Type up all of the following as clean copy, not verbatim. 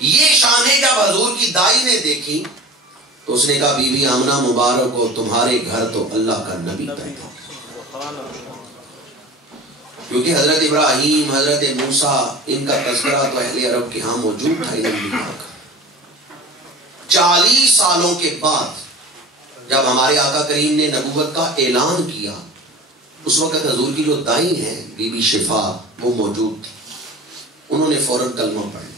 یہ شانیں جب حضور کی دائی نے دیکھی تو اس نے کہا بی بی آمنہ مبارک ہو، تمہارے گھر تو اللہ کا نبی پیدا، کیونکہ حضرت ابراہیم، حضرت موسیٰ، ان کا تذکرہ تو اہل عرب کے ہاں موجود تھا۔ 40 سالوں کے بعد جب ہمارے آقا کریم نے نبوت کا اعلان کیا، اس وقت حضور کی جو دائی ہیں بی بی شفا وہ موجود تھی، انہوں نے فوراً کلمہ پڑھ لیا۔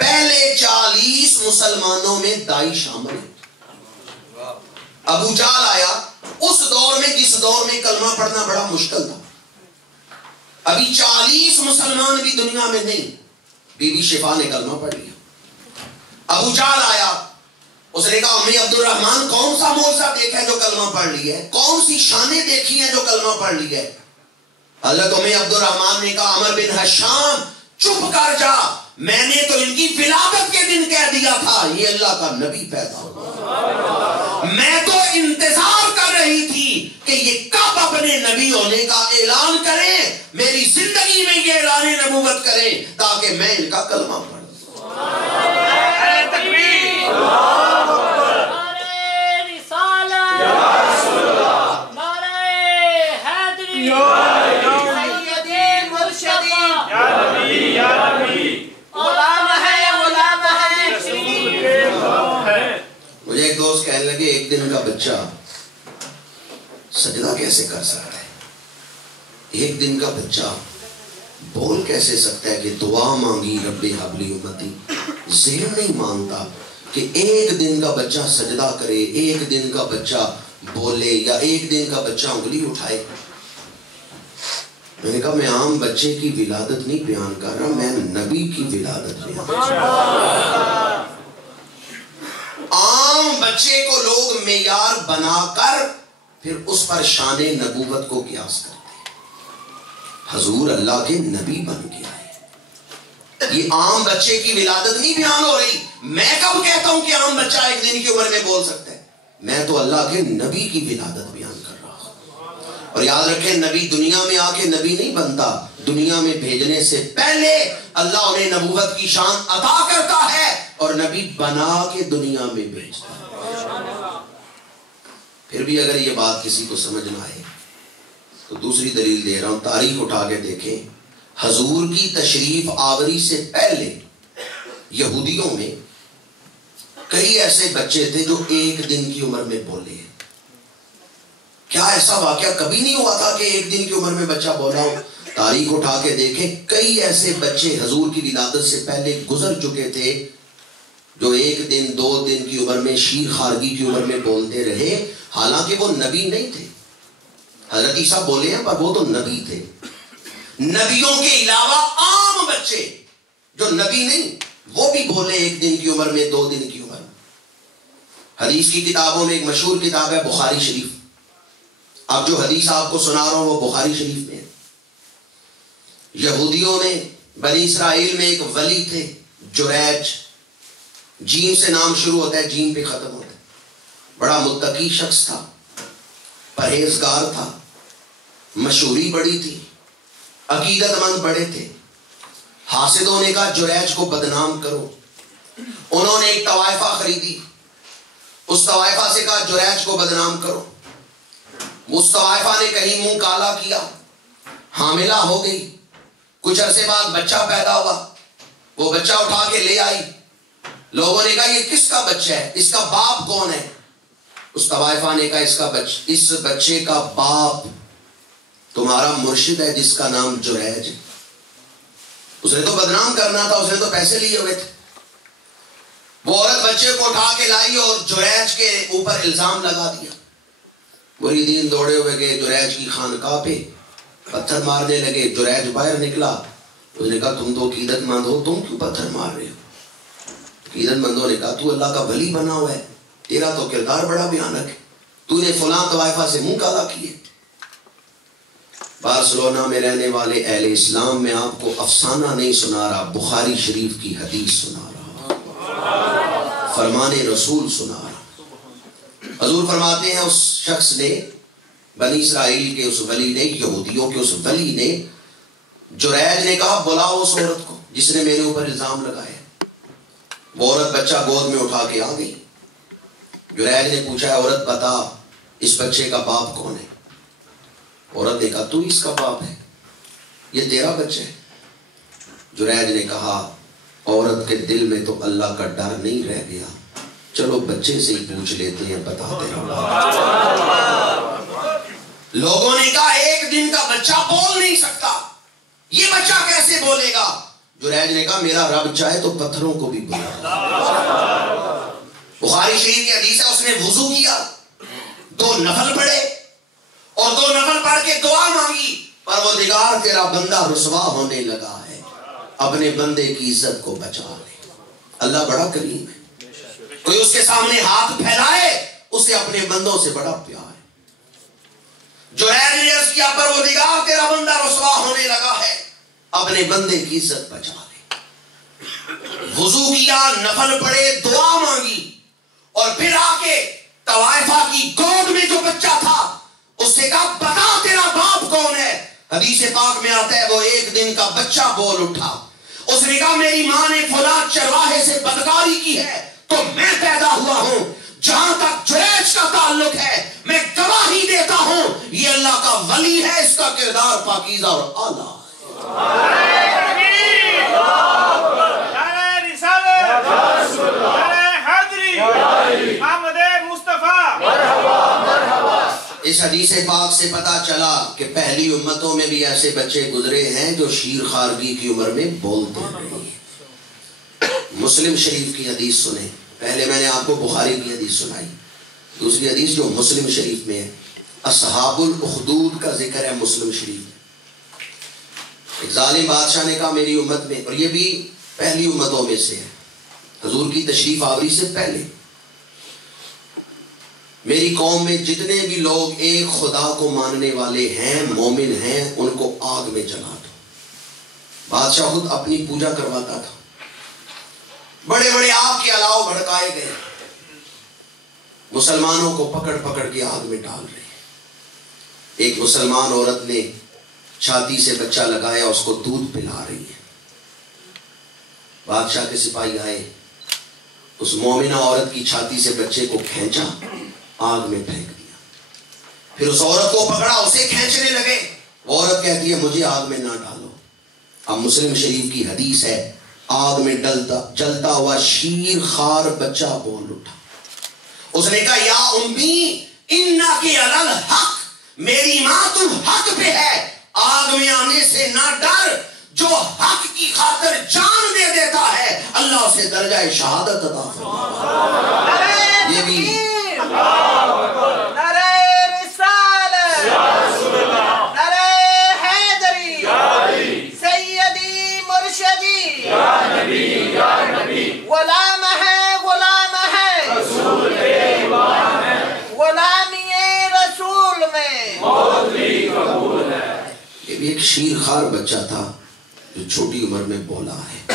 پہلے 40 مسلمانوں میں دائی شامل ہے۔ ابو جہل آیا اس دور میں جس دور میں کلمہ پڑھنا بڑا مشکل تھا، ابھی 40 مسلمان بھی دنیا میں نہیں، بی بی شفا نے کلمہ پڑھ لیا۔ ابو جہل آیا، اس نے کہا امی عبد الرحمن کون سا معجزہ دیکھا ہے جو کلمہ پڑھ لی ہے، کون سی شانیں دیکھی ہیں جو کلمہ پڑھ لی ہے؟ حضرت امی عبد الرحمن نے کہا عمر بن حشام چپ کر جا، میں نے تو ان کی ولادت کے دن کہہ دیا تھا یہ اللہ کا نبی پیدا ہوگا، میں تو انتظار کر رہی تھی کہ یہ کب اپنے نبی ہونے کا اعلان کریں، میری زندگی میں یہ اعلان نبوت کریں تاکہ میں ان کا کلمہ پڑھوں۔ مجھے ایک دوست کہنے لگے ایک دن کا بچہ سجدہ کیسے کر سکتا ہے، ایک دن کا بچہ بول کیسے سکتا ہے کہ دعا مانگی رب حبلی امتی، ذہن نہیں مانتا کہ ایک دن کا بچہ سجدہ کرے، ایک دن کا بچہ بولے، یا ایک دن کا بچہ انگلی اٹھائے۔ میں نے کہا میں عام بچے کی ولادت نہیں بیان کر رہا، میں نبی کی ولادت بیان کر رہا۔ عام بچے کو لوگ معیار بنا کر پھر اس پر شان نبوت کو قیاس کرتے ہیں۔ حضور اللہ کے نبی بن گیا ہے، یہ عام بچے کی ولادت نہیں بیان ہو رہی۔ میں کب کہتا ہوں کہ عام بچہ ایک دن کی عمر میں بول سکتا ہے؟ میں تو اللہ کے نبی کی ولادت بیان کر رہا ہوں۔ اور یاد رکھیں نبی دنیا میں آ کے نبی نہیں بنتا، دنیا میں بھیجنے سے پہلے اللہ انہیں نبوت کی شان عطا کرتا ہے اور نبی بنا کے دنیا میں بھیجتا ہے۔ پھر بھی اگر یہ بات کسی کو سمجھ نہ آئے تو دوسری دلیل دے رہا ہوں، تاریخ اٹھا کے دیکھیں، حضور کی تشریف آوری سے پہلے یہودیوں میں کئی ایسے بچے تھے جو ایک دن کی عمر میں بولے ہیں۔ کیا ایسا واقعہ کبھی نہیں ہوا تھا کہ ایک دن کی عمر میں بچہ بولا ہو؟ تاریخ اٹھا کے دیکھیں، کئی ایسے بچے حضور کی ولادت سے پہلے گزر چکے تھے جو ایک دن 2 دن کی عمر میں شیر خارگی کی عمر میں بولتے رہے، حالانکہ وہ نبی نہیں تھے۔ حضرت عیسیٰ بولے ہیں پر وہ تو نبی تھے۔ نبیوں کے علاوہ عام بچے جو نبی نہیں وہ بھی بولے ایک دن کی عمر میں، 2 دن کی عمر میں۔ حدیث کی کتابوں میں ایک مشہور کتاب ہے بخاری شریف، اب جو حدیث آپ کو سنا رہا ہوں وہ بخاری شریف میں ہے۔ یہودیوں میں بنی اسرائیل میں ایک ولی تھے جریج، جیم سے نام شروع ہوتا ہے جیم پہ ختم ہوتا ہے، بڑا متقی شخص تھا، پرہیزگار تھا، مشہوری بڑی تھی، عقیدت مند بڑے تھے۔ حاسدوں نے کہا جریج کو بدنام کرو، انہوں نے ایک طوائفہ خریدی، اس طوائفہ سے کہا جریج کو بدنام کرو۔ اس طوائفہ نے کہیں منہ کالا کیا، حاملہ ہو گئی، کچھ عرصے بعد بچہ پیدا ہوا، وہ بچہ اٹھا کے لے آئی، لوگوں نے کہا یہ کس کا بچہ ہے، اس کا باپ کون ہے؟ اس طوائفہ نے کہا اس بچے کا باپ تمہارا مرشد ہے جس کا نام جریج ہے۔ اس نے تو بدنام کرنا تھا، اس نے تو پیسے لیے ہوئے تھے۔ وہ عورت بچے کو اٹھا کے لائی اور جریج کے اوپر الزام لگا دیا۔ مریدین دوڑے ہوئے گئے جریج کی خانقاہ پہ، پتھر مارنے لگے۔ جریج باہر نکلا، اس نے کہا تم تو عقیدت مند ہو، تم کیوں پتھر مار رہے ہو؟ عقیدت مندوں نے کہا تو اللہ کا ولی بنا ہوا ہے، تیرا تو کردار بڑا بھیانک ہے، تو نے فلاں طوائفہ سے منہ کالا کیے۔ بارسلونا میں رہنے والے اہل اسلام میں آپ کو افسانہ نہیں سنا رہا، بخاری شریف کی حدیث سنا رہا، فرمان رسول سنا رہا۔ حضور فرماتے ہیں اس شخص نے، بنی اسرائیل کے اس ولی نے، یہودیوں کے اس ولی نے، جریج نے کہا بلاؤ اس عورت کو جس نے میرے اوپر الزام لگایا۔ وہ عورت بچہ گود میں اٹھا کے آ گئی. جریج نے پوچھا ہے عورت بتا اس بچے کا باپ کون ہے؟ عورت نے کہا تو اس کا باپ ہے, یہ تیرا بچہ ہے. جریج نے کہا عورت کے دل میں تو اللہ کا ڈر نہیں رہ گیا, چلو بچے سے ہی پوچھ لیتے ہیں بتا دے رہا. لوگوں نے کہا ایک دن کا بچہ بول نہیں سکتا, یہ بچہ کیسے بولے گا؟ جریج نے کہا میرا رب چاہے تو پتھروں کو بھی بلا. بخاری شریف کی حدیث ہے, اس نے وضو کیا, 2 نفل پڑھے اور 2 نفل پڑھ کے دعا مانگی, پروردگار تیرا بندہ رسوا ہونے لگا ہے, اپنے بندے کی عزت کو بچا لے. اللہ بڑا کریم ہے, کوئی اس کے سامنے ہاتھ پھیلائے اسے اپنے بندوں سے بڑا پیار ہے. جریج نے عرض کیا پروردگار تیرا بندہ رسوا ہونے لگا ہے, اپنے بندے کی عزت بچا لے. وضو کیا, نفل پڑھے, دعا مانگی اور پھر آ کے طوائفہ کی گود میں جو بچہ تھا اس سے کہا بتا تیرا باپ کون ہے؟ حدیث پاک میں آتا ہے وہ ایک دن کا بچہ بول اٹھا. اس نے کہا میری ماں نے فلاں چرواہے سے بدکاری کی ہے تو میں پیدا ہوا ہوں. جہاں تک جریج کا تعلق ہے میں گواہی دیتا ہوں یہ اللہ کا ولی ہے, اس کا کردار پاکیزہ اور اعلیٰ ہے. اس حدیث پاک سے پتا چلا کہ پہلی امتوں میں بھی ایسے بچے گزرے ہیں جو شیر خارگی کی عمر میں بولتے رہے. مسلم شریف کی حدیث سنیں, پہلے میں نے آپ کو بخاری کی حدیث سنائی, دوسری حدیث جو مسلم شریف میں ہے, اصحاب الاخدود کا ذکر ہے مسلم شریف میں. ایک ظالم بادشاہ نے کہا میری امت میں, اور یہ بھی پہلی امتوں میں سے ہے, حضور کی تشریف آوری سے پہلے, میری قوم میں جتنے بھی لوگ ایک خدا کو ماننے والے ہیں, مومن ہیں, ان کو آگ میں جلا دو. بادشاہ خود اپنی پوجا کرواتا تھا, بڑے بڑے آگ کے علاوہ بھڑکائے گئے, مسلمانوں کو پکڑ پکڑ کے آگ میں ڈال رہے ہیں. ایک مسلمان عورت نے چھاتی سے بچہ لگایا, اس کو دودھ پلا رہی ہے. بادشاہ کے سپاہی آئے, اس مومنہ عورت کی چھاتی سے بچے کو کھینچا, آگ میں پھینک دیا. پھر اس عورت کو پکڑا, اسے کھینچنے لگے. وہ عورت کہتی ہے مجھے آگ میں نہ ڈالو. اب مسلم شریف کی حدیث ہے, آگ میں جلتا ہوا شیر خار بچہ بول اٹھا. اس نے کہا یا امی انکی علی الحق, میری ماں تم حق پہ ہے, آگ میں آنے سے نہ ڈر. جو حق کی خاطر جان دے دیتا ہے اللہ اسے درجہ شہادت عطا فرماتا ہے. یہ بھی غلام ہے, غلام ہے, غلامی رسول میں قبول ہے. یہ بھی ایک شیر خار بچہ تھا جو چھوٹی عمر میں بولا ہے.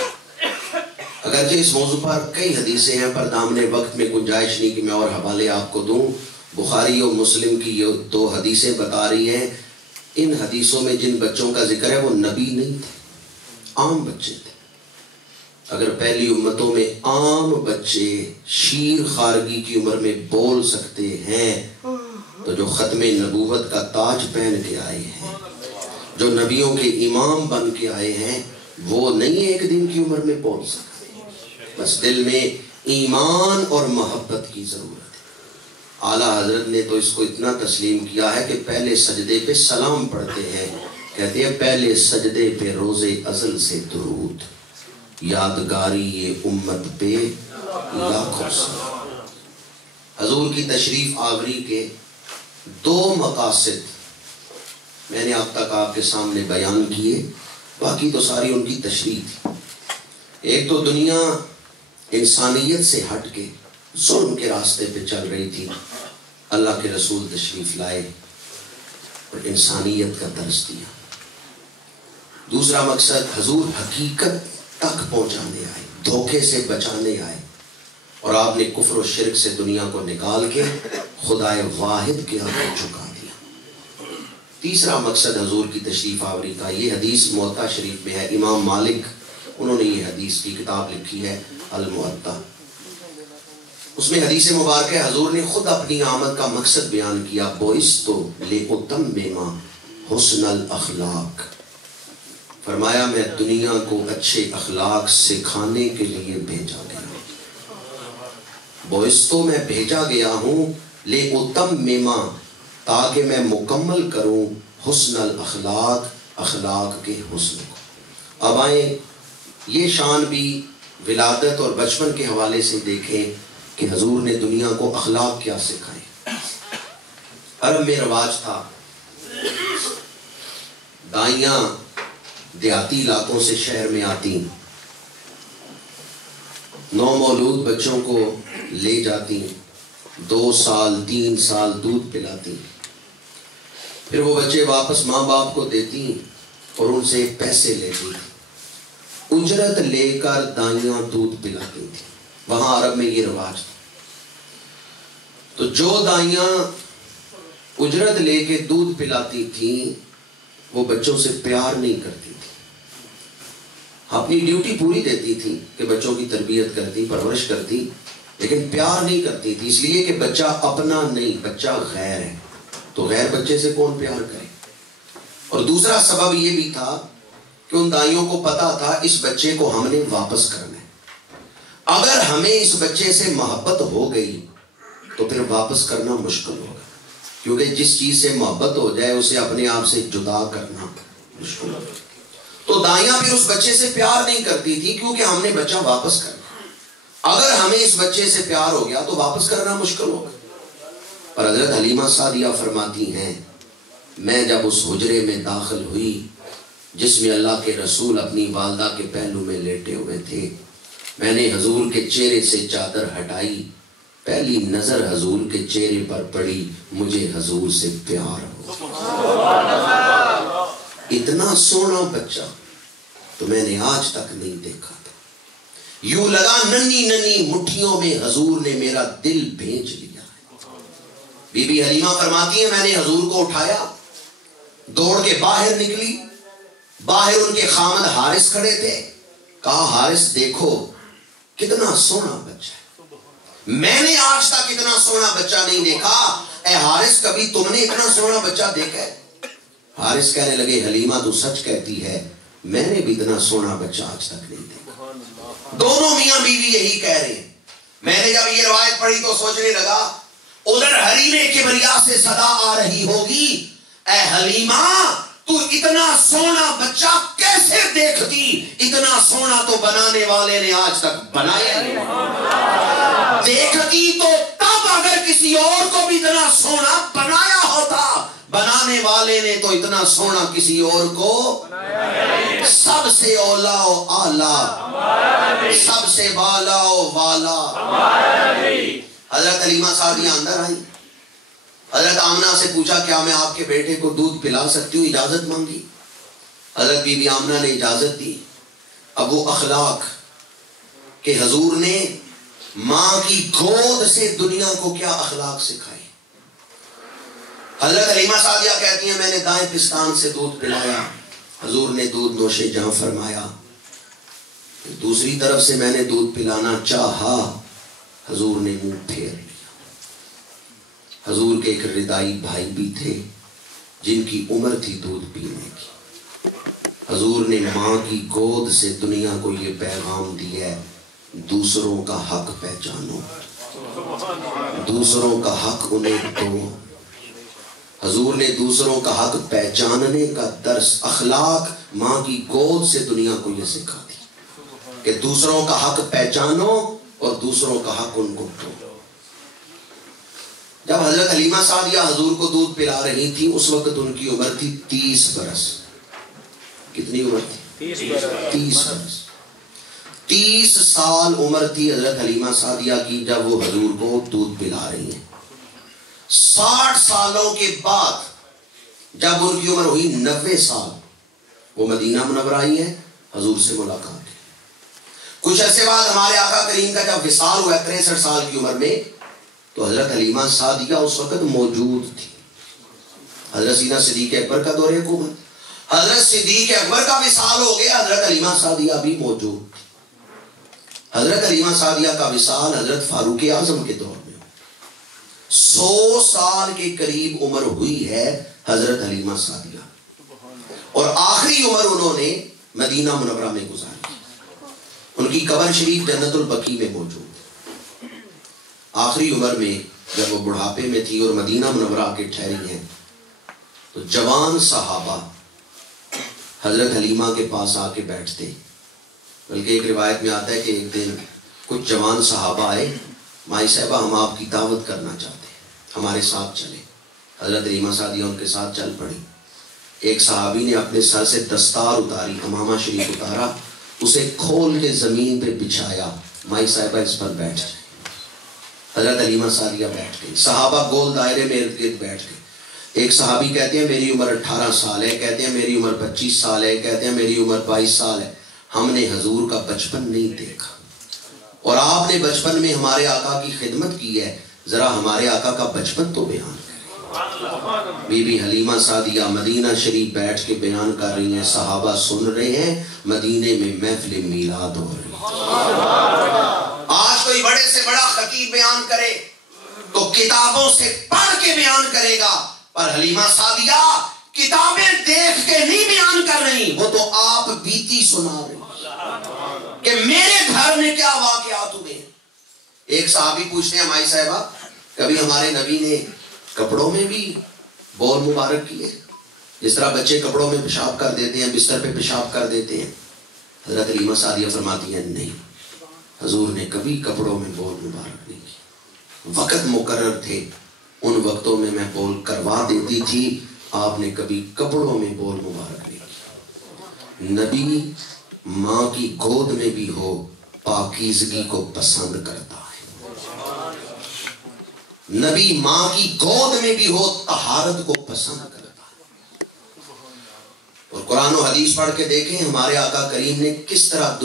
اگرچہ اس موضوع پر کئی حدیثیں ہیں پر دامن وقت میں گنجائش نہیں کہ میں اور حوالے آپ کو دوں. بخاری اور مسلم کی یہ 2 حدیثیں بتا رہی ہیں. ان حدیثوں میں جن بچوں کا ذکر ہے وہ نبی نہیں تھے, عام بچے تھے. اگر پہلی امتوں میں عام بچے شیر خارگی کی عمر میں بول سکتے ہیں تو جو ختم نبوت کا تاج پہن کے آئے ہیں, جو نبیوں کے امام بن کے آئے ہیں, وہ نہیں ایک دن کی عمر میں بول سکتے. بس دل میں ایمان اور محبت کی ضرورت ہے. اعلیٰ حضرت نے تو اس کو اتنا تسلیم کیا ہے کہ پہلے سجدے پہ سلام پڑھتے ہیں, کہتے ہیں پہلے سجدے پہ روز ازل سے درود, یادگاری یہ امت پہ لاکھوں سلام. حضور کی تشریف آوری کے 2 مقاصد میں نے اب تک آپ کے سامنے بیان کیے, باقی تو ساری ان کی تشریح تھی. ایک تو دنیا انسانیت سے ہٹ کے ظلم کے راستے پہ چل رہی تھی, اللہ کے رسول تشریف لائے اور انسانیت کا درس دیا. دوسرا مقصد حضور حقیقت تک پہنچانے آئے, دھوکے سے بچانے آئے, اور آپ نے کفر و شرک سے دنیا کو نکال کے خدائے واحد کے آگے جھکا دیا. تیسرا مقصد حضور کی تشریف آوری کا, یہ حدیث موطا شریف میں ہے, امام مالک انہوں نے یہ حدیث کی کتاب لکھی ہے الموطا. اس میں حدیث مبارکہ حضور نے خود اپنی آمد کا مقصد بیان کیا. بوئستو لأتمم حسن الاخلاق. فرمایا میں دنیا کو اچھے اخلاق سکھانے کے لیے بھیجا گیا. بوئستو میں بھیجا گیا ہوں لأتمم تاکہ میں مکمل کروں حسن الاخلاق اخلاق کے حسن کو. اب آئیں یہ شان بھی ولادت اور بچپن کے حوالے سے دیکھیں کہ حضور نے دنیا کو اخلاق کیا سکھائے. عرب میں رواج تھا دائیاں دیہاتی علاقوں سے شہر میں آتی، نو مولود بچوں کو لے جاتی، 2 سال 3 سال دودھ پلاتی، پھر وہ بچے واپس ماں باپ کو دیتی اور ان سے پیسے لیتی، اجرت لے کر دائیاں دودھ پلاتی تھی. وہاں عرب میں یہ رواج تھا. تو جو دائیاں اجرت لے کے دودھ پلاتی تھیں وہ بچوں سے پیار نہیں کرتی تھی. اپنی ڈیوٹی پوری دیتی تھی کہ بچوں کی تربیت کرتی، پرورش کرتی، لیکن پیار نہیں کرتی تھی، اس لیے کہ بچہ اپنا نہیں، بچہ غیر ہے. تو غیر بچے سے کون پیار کرے؟ اور دوسرا سبب یہ بھی تھا کہ ان دائیوں کو پتا تھا اس بچے کو ہم نے واپس کرنا ہے. اگر ہمیں اس بچے سے محبت ہو گئی تو پھر واپس کرنا مشکل ہوگا، کیونکہ جس چیز سے محبت ہو جائے اسے اپنے آپ سے جدا کرنا مشکل ہوگا. تو دائیاں پھر اس بچے سے پیار نہیں کرتی تھی کیونکہ ہم نے بچہ واپس کرنا. اگر ہمیں اس بچے سے پیار ہو گیا تو واپس کرنا مشکل ہوگا. پر حضرت حلیمہ سعدیہ فرماتی ہیں میں جب اس حجرے میں داخل ہوئی جس میں اللہ کے رسول اپنی والدہ کے پہلو میں لیٹے ہوئے تھے، میں نے حضور کے چہرے سے چادر ہٹائی، پہلی نظر حضور کے چہرے پر پڑی، مجھے حضور سے پیار ہو. اتنا سونا بچہ تو میں نے آج تک نہیں دیکھا تھا. یوں لگا ننھی ننھی مٹھیوں میں حضور نے میرا دل بھیج لیا. بی بی حلیمہ فرماتی ہیں میں نے حضور کو اٹھایا، دوڑ کے باہر نکلی. باہر ان کے خامد حارث کھڑے تھے. کہا حارث دیکھو کتنا سونا بچہ ہے، میں نے آج تک اتنا سونا بچہ نہیں دیکھا. اے حارث کبھی تم نے اتنا سونا بچہ دیکھا ہے؟ حارث کہنے لگے حلیمہ تو سچ کہتی ہے، میں نے بھی اتنا سونا بچہ آج تک نہیں دیکھا. دونوں میاں بیوی یہی کہہ رہے ہیں. میں نے جب یہ روایت پڑھی تو سوچنے لگا ادھر حریم کبریا سے صدا آ رہی ہوگی اے حلیمہ تو اتنا سونا بچہ کیسے دیکھتی؟ اتنا سونا تو بنانے والے نے آج تک بنایا نہیں. دیکھتی تو تب اگر کسی اور کو بھی اتنا سونا بنایا ہوتا. بنانے والے نے تو اتنا سونا کسی اور کو سب سے اولا و اعلیٰ، سب سے بالا و والا. حضرت حلیمہ سعدیہ اندر آئی. حضرت آمنہ سے پوچھا کیا میں آپ کے بیٹے کو دودھ پلا سکتی ہوں؟ اجازت مانگی. حضرت بی بی آمنہ نے اجازت دی. اب وہ اخلاق کہ حضور نے ماں کی گود سے دنیا کو کیا اخلاق سکھائے. حضرت حلیمہ سعدیہ کہتی ہیں میں نے دائیں پستان سے دودھ پلایا، حضور نے دودھ نوش جاں فرمایا. دوسری طرف سے میں نے دودھ پلانا چاہا، حضور نے منہ پھیر لیا. حضور کے ایک ردائی بھائی بھی تھے جن کی عمر تھی دودھ پینے کی. حضور نے ماں کی گود سے دنیا کو یہ پیغام دیا ہے دوسروں کا حق پہچانو، دوسروں کا حق انہیں دو. حضور نے دوسروں کا حق پہچاننے کا درس اخلاق ماں کی گود سے دنیا کو یہ سکھا دی کہ دوسروں کا حق پہچانو اور دوسروں کا حق ان کو دو. جب حضرت حلیمہ سعدیہ حضور کو دودھ پلا رہی تھی اس وقت ان کی عمر تھی 30 برس. کتنی عمر تھی؟ 30 برس. 30 سال عمر تھی حضرت حلیمہ سعدیہ کی جب وہ حضور کو دودھ پلا رہی ہیں. 60 سالوں کے بعد جب ان کی عمر ہوئی 90 سال وہ مدینہ منورہ آئی ہیں حضور سے ملاقات. کچھ عرصے بعد ہمارے آقا کریم کا جب وصال ہوا 63 سال کی عمر میں تو حضرت حلیمہ سعدیہ اس وقت موجود تھی. حضرت سیدنا صدیق اکبر کا دور حکومت، حضرت صدیق اکبر کا وصال ہو گیا، حضرت حلیمہ سعدیہ بھی موجود۔ حضرت حلیمہ سعدیہ کا وصال حضرت فاروق اعظم کے دور میں 100 سال کے قریب عمر ہوئی ہے حضرت حلیمہ سعدیہ، اور آخری عمر انہوں نے مدینہ منورہ میں گزاری۔ ان کی قبر شریف جنت البقیع میں موجود۔ آخری عمر میں جب وہ بڑھاپے میں تھی اور مدینہ منورہ کے ٹھہری ہیں تو جوان صحابہ حضرت حلیمہ کے پاس آ کے بیٹھتے، بلکہ ایک روایت میں آتا ہے کہ ایک دن کچھ جوان صحابہ آئے، مائی صاحبہ ہم آپ کی دعوت کرنا چاہتے ہیں، ہمارے ساتھ چلیں۔ حضرت حلیمہ سعدیہ ان کے ساتھ چل پڑی۔ ایک صحابی نے اپنے سر سے دستار اتاری، امامہ شریف اتارا، اسے کھول کے زمین پہ بچھایا، مائی صاحبہ اس پر بیٹھ جائیں۔ حضرت حلیمہ سعدیہ بیٹھ گئی، صحابہ گول دائرے میں ارد گرد بیٹھ گئے۔ ایک صحابی کہتے ہیں میری عمر 18 سال ہے، کہتے ہیں میری عمر 25 سال ہے، کہتے ہیں میری عمر 22 سال ہے، ہم نے حضور کا بچپن نہیں دیکھا، اور آپ نے بچپن میں ہمارے آقا کی خدمت کی ہے، ذرا ہمارے آقا کا بچپن تو بیان کریں۔ بی بی حلیمہ سعدیہ مدینہ شریف بیٹھ کے بیان کر رہی ہیں، صحابہ سن رہے ہیں، مدینے میں محفل میلاد ہو رہی ہے۔ آج کوئی بڑے سے بڑا خطیب بیان کرے تو کتابوں سے پڑھ کے بیان کرے گا، پر حلیمہ سعدیہ کتابیں دیکھ کے نہیں بیان کر رہی، وہ تو آپ بیتی سنا رہی کہ میرے گھر میں کیا واقعات ہوئے ہیں۔ ایک صحابی پوچھتے ہیں مائی صاحبہ کبھی ہمارے نبی نے کپڑوں میں بھی بول مبارک کیے، جس طرح بچے کپڑوں میں پیشاب کر دیتے ہیں، بستر پہ پیشاب کر دیتے ہیں؟ حضرت حلیمہ سعدیہ فرماتی ہیں نہیں، حضور نے کبھی کپڑوں میں بول مبارک نہیں کی، وقت مقرر تھے، ان وقتوں میں میں بول کروا دیتی تھی، آپ نے کبھی کپڑوں میں بول مبارک نہیں کی۔ نبی ماں کی گود میں بھی ہو پاکیزگی کو پسند کرتا ہے، نبی ماں کی گود میں بھی ہو طہارت کو پسند کرتا ہے۔ اور قرآن و حدیث پڑھ کے دیکھیں ہمارے آقا کریم نے کس طرح